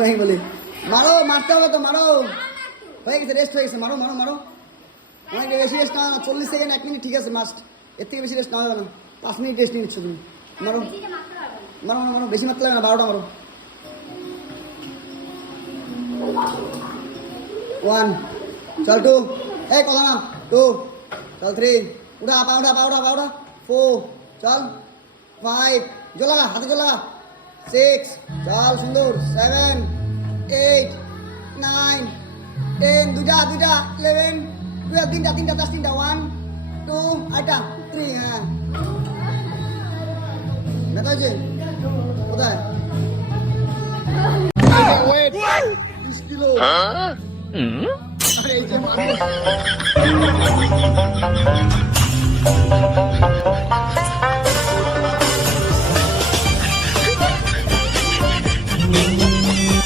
ভাই বলে মারো, মারতে হবে তো, মারো। হয়ে গেছে, রেস্ট হয়ে গেছে, মারো মারো মারো। অনেক বেশি রেস্ট না, 40 সেকেন্ড 1 মিনিট ঠিক আছে মাস্ট। এর থেকে বেশি রেস্ট নেওয়া যাবে না। 5 মিনিট রেস্ট নিচ্ছ তুমি। মারো মারো মারো মারো, বেশি মারতে লাগবে না, 12টা মারো। 1 চল, 2 এই কথা না, 2 চল, 3 উঠা, পাউডা পাউডা পাউডা, 4 চল, 5 জল লাগা, হাতে জল লাগা, 6 চল সুন্দর, 7 8 9 10 দুটা দুটা, 11 12 তিনটা তিনটা 10 তিনটা, 1 2 আইটা 3 হ্যাঁ দেখা হয়েছে কোথায়? 20 কিলো। আরে এই যে মানুষ